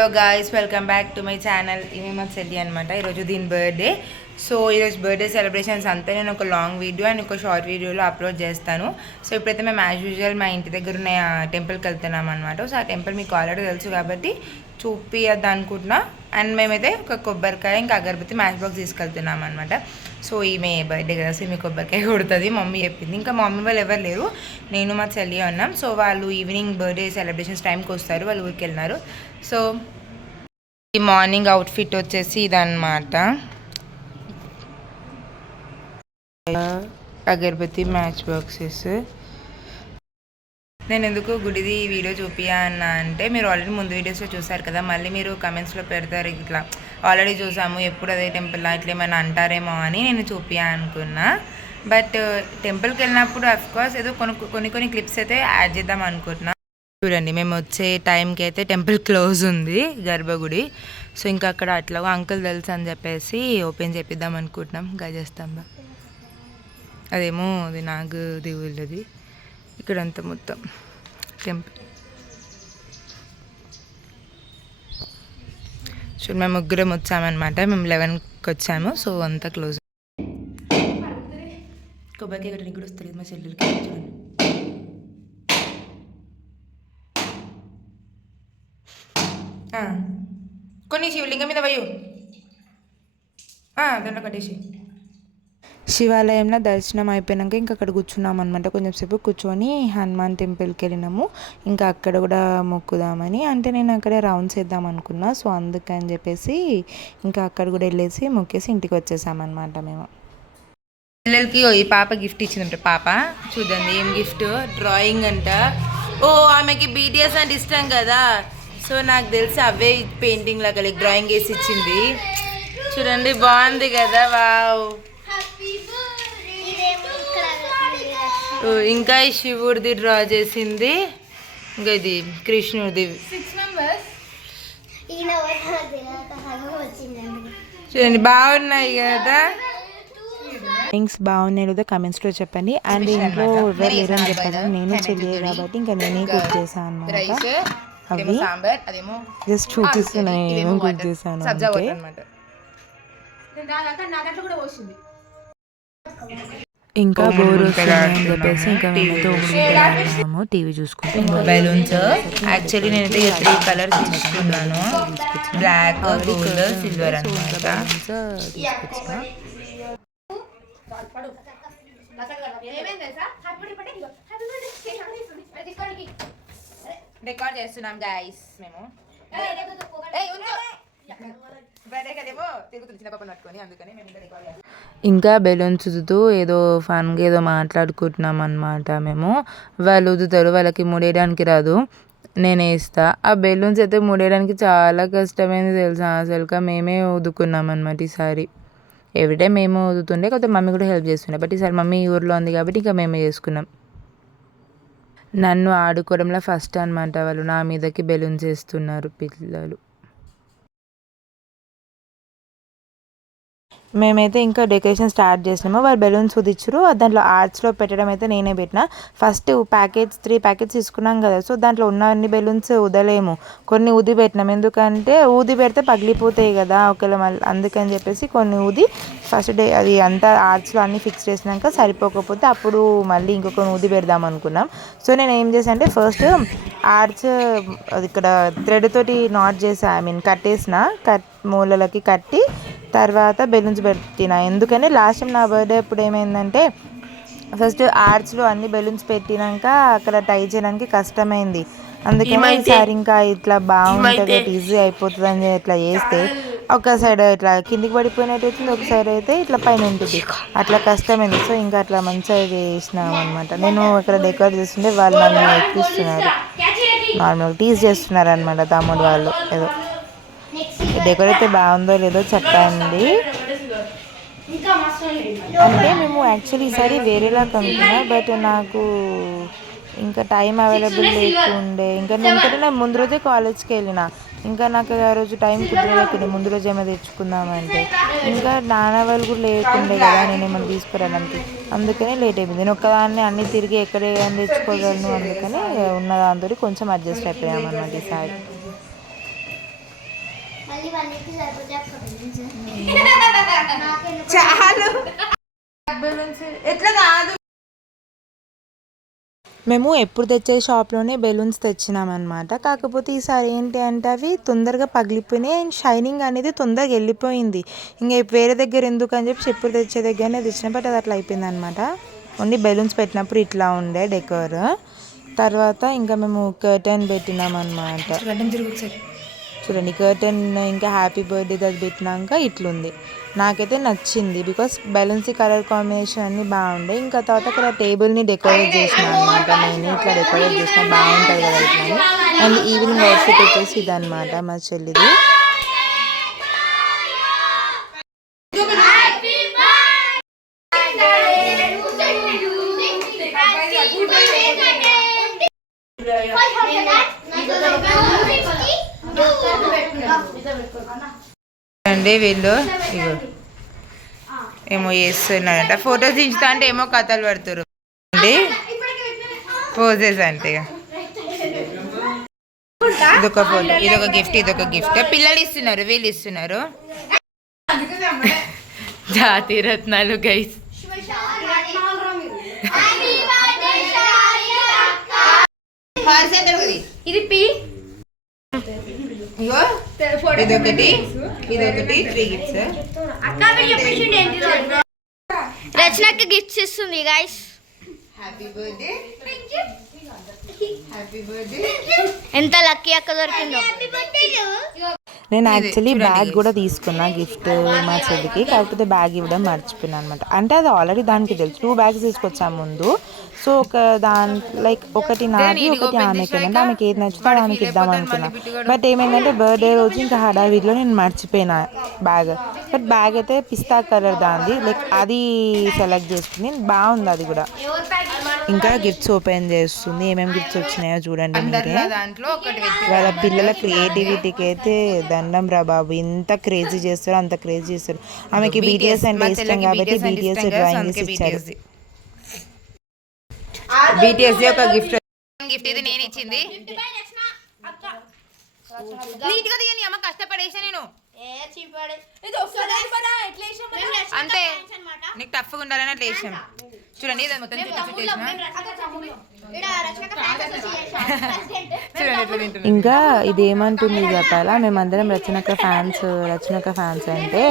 Hello guys, welcome back to my channel. ఇవి మా చెల్లి అనమాట. ఈరోజు దీని బర్త్డే. సో ఈరోజు బర్త్డే సెలబ్రేషన్స్ అంతా నేను ఒక లాంగ్ వీడియో అండ్ ఒక షార్ట్ వీడియోలో అప్లోడ్ చేస్తాను. సో ఇప్పుడైతే మేము యాజ్ యూజువల్ మా ఇంటి దగ్గర ఉన్న టెంపుల్కి వెళ్తున్నాం అనమాట. సో ఆ టెంపుల్ మీకు ఆల్రెడీ తెలుసు కాబట్టి చూపిద్దాం అనుకుంటున్నా. అండ్ మేమైతే ఒక కొబ్బరికాయ ఇంకా అగరబత్తి మ్యాచ్ బాక్స్ తీసుకెళ్తున్నాం అనమాట. సో ఈమె బర్త్డే కదా, సో ఈమె కొబ్బరికాయ కొడుతుంది మమ్మీ చెప్పింది. ఇంకా మమ్మీ వాళ్ళు ఎవరు లేరు, నేను మా చెల్లి ఉన్నాం. సో వాళ్ళు ఈవినింగ్ బర్త్డే సెలబ్రేషన్స్ టైంకి వస్తారు, వాళ్ళు ఊరికి వెళ్ళినారు. సో ఈ మార్నింగ్ అవుట్ఫిట్ వచ్చేసి ఇదన్నమాట. అగరబత్తి మ్యాచ్ బాక్సెస్. నేను ఎందుకు గుడిది వీడియో చూపియా అన్న అంటే, మీరు ఆల్రెడీ ముందు వీడియోస్లో చూసారు కదా, మళ్ళీ మీరు కమెంట్స్లో పెడతారు ఇట్లా ఆల్రెడీ చూసాము ఎప్పుడు అదే టెంపుల్ ఇట్లా ఏమైనా అంటారేమో అని నేను చూపియా అనుకున్నా. బట్ టెంపుల్కి వెళ్ళినప్పుడు అఫ్కోర్స్ ఏదో కొన్ని క్లిప్స్ అయితే యాడ్ చేద్దాం అనుకుంటున్నా. చూడండి, మేము వచ్చే టైంకి అయితే టెంపుల్ క్లోజ్ ఉంది, గర్భగుడి. సో ఇంకా అక్కడ అట్లా అంకుల్ తెలుసు అని చెప్పేసి ఓపెన్ చేపిద్దాం అనుకుంటున్నాం. గజస్తంభం అదేమో అది నాగు దేవుళ్ళది. ఇక్కడంతా మొత్తం టెంపుల్. సో మేము ముగ్గురం వచ్చామన్నమాట. మేము 11కి వచ్చాము. సో అంతా క్లోజ్. కొబ్బరికాయ కట్టడానికి కూడా వస్తుంది మా చెల్లెలకి. చూడండి, కొన్ని శివలింగం మీద పోయి దాంట్లో కట్టేసి. శివాలయంలో దర్శనం అయిపోయాక ఇంకా అక్కడ కూర్చున్నాం అనమాట. కొంచెం సేపు కూర్చొని హనుమాన్ టెంపుల్కి వెళ్ళినాము. ఇంకా అక్కడ కూడా మొక్కుదామని, అంటే నేను అక్కడ రౌండ్స్ వేద్దాం అనుకున్నా. సో అందుకని చెప్పేసి ఇంకా అక్కడ కూడా వెళ్ళేసి మొక్కేసి ఇంటికి వచ్చేసామన్నమాట మేము. పిల్లలకి ఈ పాప గిఫ్ట్ ఇచ్చిందంట. పాప చూడండి ఏం గిఫ్ట్, డ్రాయింగ్ అంట. ఓ ఆమెకి బీటీఎస్ అంటే ఇష్టం కదా, సో నాకు తెలిసి అవే పెయింటింగ్ లాగా డ్రాయింగ్ వేసి ఇచ్చింది. చూడండి బాగుంది కదా. వావ్. ఇంకా ఈ శివుడిది డ్రా చేసింది, ఇంకా ఇది కృష్ణుడిది. చూడండి బాగున్నాయి కదా. థింగ్స్ బాగున్నాయి లేదా కమెంట్స్లో చెప్పండి. అండ్ ఇంట్లో ఎవరు లేరని చెప్పాను, నేను చెల్లి కాబట్టి ఇంకా నేనే కుక్ చేశాను అనమాట. అవి జస్ట్ చూపిస్తున్నాను ఏమేమి కుక్ చేశాను అంటే. ఇంకా బోర్ వస్తుంది అని చెప్పేసి ఇంకా మేమైతే ఉన్నాము టీవీ చూసుకుంటాము. బెలూన్స్ యాక్చువల్లీ నేనైతే 3 కలర్స్ తీసుకున్నాను, బ్లాక్, గోల్డ్, సిల్వర్ అనమాట. రికార్డ్ చేస్తున్నాం గైస్ మేము. ఇంకా బెలూన్స్ ఉదుతూ ఏదో ఫన్గా ఏదో మాట్లాడుకుంటున్నాం అనమాట మేము. వాళ్ళు ఉదుతారు, వాళ్ళకి ముడేయడానికి రాదు, నేను వేస్తా. ఆ బెలూన్స్ అయితే ముడేయడానికి చాలా కష్టమైంది తెలుసా. అసలుగా మేమే ఉదుకున్నాం అనమాట ఈసారి. ఎవ్రీడే మేము ఉదుతుండే, కొద్దిగా మమ్మీ కూడా హెల్ప్ చేస్తుండే. బట్ ఈసారి మమ్మీ ఊర్లో ఉంది కాబట్టి ఇంకా మేమే చేసుకున్నాం. నన్ను ఆడుకోవడంలో ఫస్ట్ అనమాట, వాళ్ళు నా మీదకి బెలూన్స్ వేస్తున్నారు పిల్లలు. మేమైతే ఇంకా డెకరేషన్ స్టార్ట్ చేసినాము. వాళ్ళు బెలూన్స్ ఉదిచ్చారు, దాంట్లో ఆర్ట్స్లో పెట్టడం అయితే నేనే పెట్టిన. ఫస్ట్ 3 ప్యాకెట్స్ తీసుకున్నాం కదా, సో దాంట్లో ఉన్న అన్ని బెలూన్స్ ఉదలేము, కొన్ని ఊది పెట్టినాం. ఎందుకంటే ఊది పెడితే పగిలిపోతాయి కదా ఒకవేళ, మళ్ళీ అందుకని చెప్పేసి కొన్ని ఊది ఫస్ట్ డే అది అంతా ఆర్ట్స్లో అన్నీ ఫిక్స్ చేసినాక సరిపోకపోతే అప్పుడు మళ్ళీ ఇంకొక ఊది పెడదాం అనుకున్నాం. సో నేను ఏం చేశాను అంటే ఫస్ట్ ఆర్ట్స్ అది ఇక్కడ థ్రెడ్ తోటి నాట్ చేసా, కట్టేసిన, మూలలకి కట్టి తర్వాత బెలూన్స్ పెట్టిన. ఎందుకని లాస్ట్ టైం నా బర్త్డే అప్పుడు ఏమైందంటే ఫస్ట్ ఆర్ట్స్లో అన్ని బెలూన్స్ పెట్టినాక అక్కడ టై చేయడానికి కష్టమైంది. అందుకని ఈసారి ఇంకా ఇట్లా బాగుంటుంది, ఈజీ అయిపోతుంది అని ఇట్లా చేస్తే ఒక సైడ్ ఇట్లా కిందికి పడిపోయినట్టు అవుతుంది, ఒక సైడ్ అయితే ఇట్లా పైన ఉంటుంది, అట్లా కష్టమైంది. సో ఇంకా అట్లా మంచిగా చేసినాం అనమాట. నేను ఇక్కడ డెకరేట్ చేస్తుంటే వాళ్ళు నన్ను ఎక్కిస్తున్నారు, నార్మల్గా టీజ్ చేస్తున్నారు అనమాట తమ్ముడు వాళ్ళు. ఏదో డెకరేట్ అయితే బాగుందో లేదో చెప్పండి. అంటే మేము యాక్చువల్లీ ఈసారి వేరేలా కనుక్కున్నా, బట్ నాకు ఇంకా టైం అవైలబుల్ లేకుండే. ఇంకా నేను ముందు రోజే కాలేజ్కి వెళ్ళిన, ఇంకా నాకు ఆ రోజు టైం కుదరలేకుండే ముందు రోజు ఏమైనా తెచ్చుకుందామంటే. ఇంకా నాన్న వాళ్ళు కూడా లేకుండే కదా నేను ఏమైనా తీసుకురావడానికి, అందుకని లేట్ అయిపోయింది. నేను ఒక్కదాన్ని అన్నీ తిరిగి ఎక్కడ ఏమైనా తెచ్చుకోగలను, అందుకని ఉన్న దాంతో కొంచెం అడ్జస్ట్ అయిపోయామన్నమాట ఈసారి. చాలు ఎట్లా కాదు. మేము ఎప్పుడు తెచ్చే షాప్లోనే బెలూన్స్ తెచ్చినామన్నమాట. కాకపోతే ఈసారి ఏంటి అంటే అవి తొందరగా పగిలిపోయినాయి అండ్ షైనింగ్ అనేది తొందరగా వెళ్ళిపోయింది. ఇంకా వేరే దగ్గర ఎందుకు అని చెప్పి ఎప్పుడు తెచ్చే దగ్గరనే తెచ్చిన, బట్ అది అట్లా అయిపోయింది అనమాట. ఓన్లీ బెలూన్స్ పెట్టినప్పుడు ఇట్లా ఉండే డెకోర్. తర్వాత ఇంకా మేము కర్టెన్ పెట్టినాం అనమాట. చూడండి కర్టెన్ ఇంకా హ్యాపీ బర్త్డే అది పెట్టినాక ఇట్లుంది. నాకైతే నచ్చింది బికాస్ బెలూన్స్ కలర్ కాంబినేషన్ అన్నీ బాగుండే. ఇంకా తర్వాత అక్కడ టేబుల్ని డెకరేట్ చేసిన అనమాట. నేను ఇట్లా డెకరేట్ చేసిన బాగుంటుంది కదా ఇట్లా. అండ్ ఈవినింగ్ అవుట్ఫిట్ వచ్చేసి ఇదనమాట మా చెల్లిది. అండి వీళ్ళు ఇగో ఏమో చేస్తున్నారంట. ఫొటోస్ దించుతా అంటే ఏమో కథలు పడుతురు అండి. పోజెస్ అంటే ఇదొక ఫోటో, ఇదొక గిఫ్ట్, ఇదొక గిఫ్ట్. పిల్లలు ఇస్తున్నారు, వీళ్ళు ఇస్తున్నారు. జాతి రత్నాలు గైస్. ఇదొకటి, ఇదొకటి 3 గిఫ్ట్స్. రచనకి గిఫ్ట్స్ ఇస్తుంది guys. Happy birthday, happy birthday. ఎంత లక్కీ అక్క దొరికిందో. నేను యాక్చువల్లీ బ్యాగ్ కూడా తీసుకున్నా గిఫ్ట్ మా చెల్లికి. కాకపోతే బ్యాగ్ ఇవ్వడం మర్చిపోయినా అనమాట. అంటే అది ఆల్రెడీ దానికి తెలుసు. 2 బ్యాగ్స్ తీసుకొచ్చాము ముందు. సో ఒక లైక్ ఒకటి నాది, ఒకటి ఆమెకి. అంటే ఆమెకి ఏది నచ్చుతో ఆమెకి ఇద్దాం అనుకున్నా. బట్ ఏమైందంటే బర్త్డే రోజు ఇంకా హడావిడిలో నేను మర్చిపోయినా బ్యాగ్. బట్ బ్యాగ్ అయితే పిస్తా కలర్ దాంది, లైక్ అది సెలెక్ట్ చేసుకుంది. బాగుంది అది కూడా. ఇంకా గిఫ్ట్స్ ఓపెన్ చేస్తుంది. ఏమేమి గిఫ్ట్స్ వచ్చినాయో చూడండి మీరే. వాళ్ళ పిల్లల క్రియేటివిటీకి అయితే దండం రా బాబు. ఎంత క్రేజీ చేస్తారో అంత క్రేజీ చేస్తారు. ఆమెకి బీటీఎస్ అంటే ఇష్టం కాబట్టి బీటీఎస్ డ్రాయింగ్ చేసి ఇచ్చారు. బీటీఎస్ ఒక గిఫ్ట్. గిఫ్ట్ ఇది నేను ఇచ్చింది. నీట్గా దిగని అమ్మ, కష్టపడేసా నేను అంతే. నీకు టఫ్గా ఉండాలని అట్లా వేసాం. చూడండి ఇది మొత్తం ఇంకా ఇది ఏమంటుంది చెప్పాలా. మేమందరం రచనక ఫ్యాన్స్. రచనక ఫ్యాన్స్ అంటే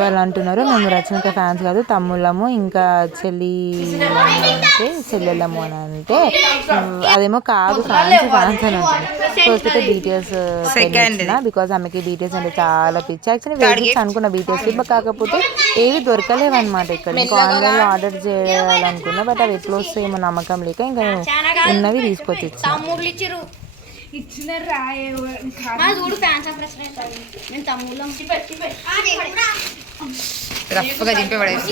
వాళ్ళు అంటున్నారు మేము రచనక ఫ్యాన్స్ కాదు తమ్ముళ్ళము ఇంకా చెల్లెళ్ళము అని అంటే అదేమో కాదు ఫ్యాన్స్ ఫ్యాన్స్ అని ఉంటుంది. సో అయితే బీటీఎస్ బికాజ్ ఆమెకి బీటీఎస్ అంటే చాలా పిచ్చి. యాక్చువల్లీ అనుకున్న బీటీఎస్ కాకపోతే ఏవి దొరకలేవు అనమాట ఇక్కడ. ఇంకా ఆన్లైన్లో ఆర్డర్ చేయాలనుకున్నా బట్ అవి ఎట్లా వస్తాయేమో నమ్మకం లేక ఇంకా నేను ఉన్నవి తీసుకొచ్చి ఇచ్చాను. రఫ్గా దింపి పడేసి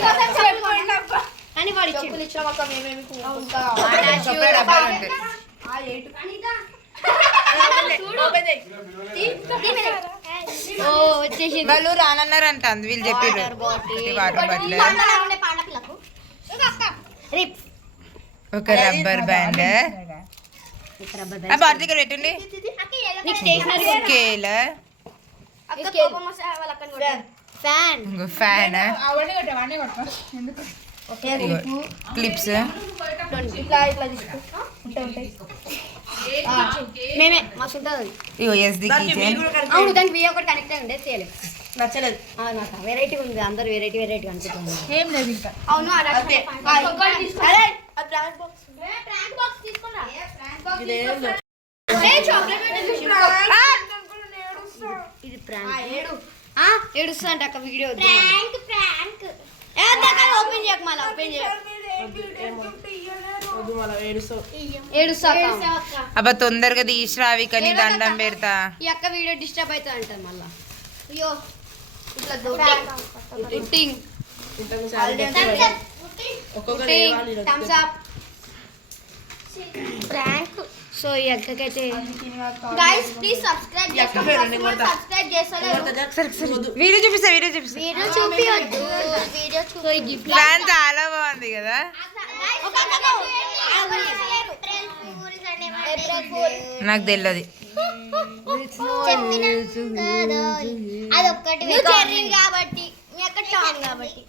వాళ్ళు రానన్నారంట వీళ్ళు చెప్పారు. వాటర్ బాటిల్, ఒక రబ్బర్ బ్యాండ్, బాటిల్ దగ్గర పెట్టండి, స్కేల్, ఫ్యాన్, క్లిప్స్, మేమే మస్తు ఉంటుంది. అవును దానికి వీడియో ఒకటి కనెక్ట్ అయ్యి ఉండే చేయలేదు. నచ్చలేదు నాకు. వెరైటీ ఉంది, అందరు వెరైటీ వెరైటీ అనుకుంటున్నాను. ఏం లేదు ఇంకా. అవును ఇది ఏడుస్తా అంట అక్క వీడియో ఓపెన్ చేయక మళ్ళీ ఓపెన్ అబ్బా తొందరగా తీసురావి కానీ దండం పెడతా. ఈ అక్క వీడియో డిస్టర్బ్ అవుతా అంటారు మళ్ళా. అయ్యో ప్రాంక్. సో ఈ అక్కకైతే గైస్ ప్లీజ్ సబ్స్క్రైబ్ చేసుకోండి. సబ్స్క్రైబ్ చేస్తలేరు. వీడియో చూపిస్తా, వీడియో చూపిస్తా. వీడియో చూపియొద్దు, వీడియో సో ఈ గిఫ్ట్ ప్లాన్ చాలా బాగుంది కదా. నాకు తెలియదు. అదొక్కటి కాబట్టి కాబట్టి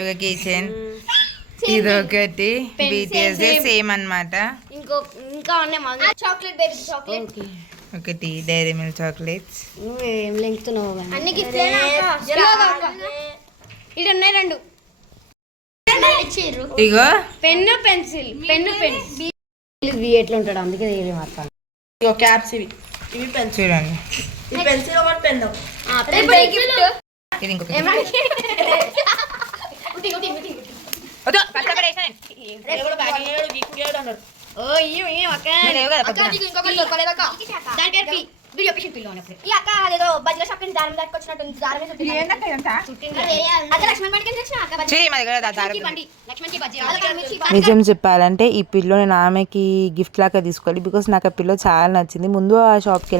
ఒక కిచెన్, ఇది ఒకటి BTS సేమ్ అన్నమాట. ఇంకా ఉన్నాయి చాక్లెట్ బేబీ చాక్లెట్, ఒకటి డైరీ మిల్క్ చాక్లెట్స్. నువ్వేం లెంగుతున్నావు అన్ని గిఫ్ట్ ఇది ఉన్నాయి 2 ఇగో పెన్ను పెన్సిల్ ఇవి ఎట్లా ఉంటాడు అందుకే తెలియదు మాత్రం. ఇగో క్యాప్స్ ఇవి పెన్సిల్ చూడండి, ఈ పెన్సిల్ ఒకటి పెన్ ఇది ఇంకొక వీడియో పిషన్ పిల్లో ఉన్నప్పుడు ఈ అక్క అదేదో బజ్జీల షాప్ కి దారం దాటుకొచ్చినట్టు దారం మీద నిజం చెప్పాలంటే ఈ పిల్లో నేను ఆమెకి గిఫ్ట్ లాగా తీసుకోవాలి, బికాస్ నాకు ఆ పిల్లో చాలా నచ్చింది. ముందు ఆ షాప్ కి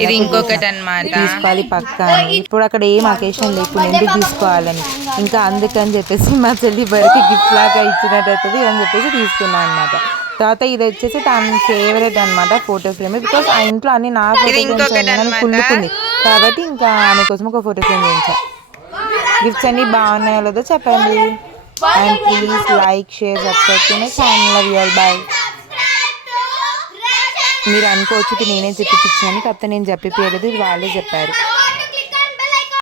తీసుకోవాలి పక్కా, ఇప్పుడు అక్కడ ఏం అకేషన్ లేదు, ఇప్పుడు ఎందుకు తీసుకోవాలని, ఇంకా అందుకని చెప్పేసి మా చెల్లి బరికి గిఫ్ట్ లాగా ఇచ్చినట్టు అవుతుంది అని చెప్పేసి తీసుకున్నాను అనమాట. తర్వాత ఇది వచ్చేసి తన ఫేవరెట్ అనమాట ఫోటో ఫ్రేమ్, బికాస్ ఆ ఇంట్లో అన్ని నా ఫోటో ఫ్రేమ్స్ కుళ్ళుకుంది కాబట్టి ఇంకా ఆమె కోసం ఒక ఫోటో ఫ్రేమ్ చేయించా. గిఫ్ట్స్ అన్ని బాగున్నాయో లేదో చెప్పండి, and please like share subscribe to my channel. Love you all, by. మీరు అనుకోవచ్చు నేనే చెప్పిపించాను, కాకపోతే నేను చెప్పిపోయలేదు, ఇది వాళ్ళే చెప్పారు.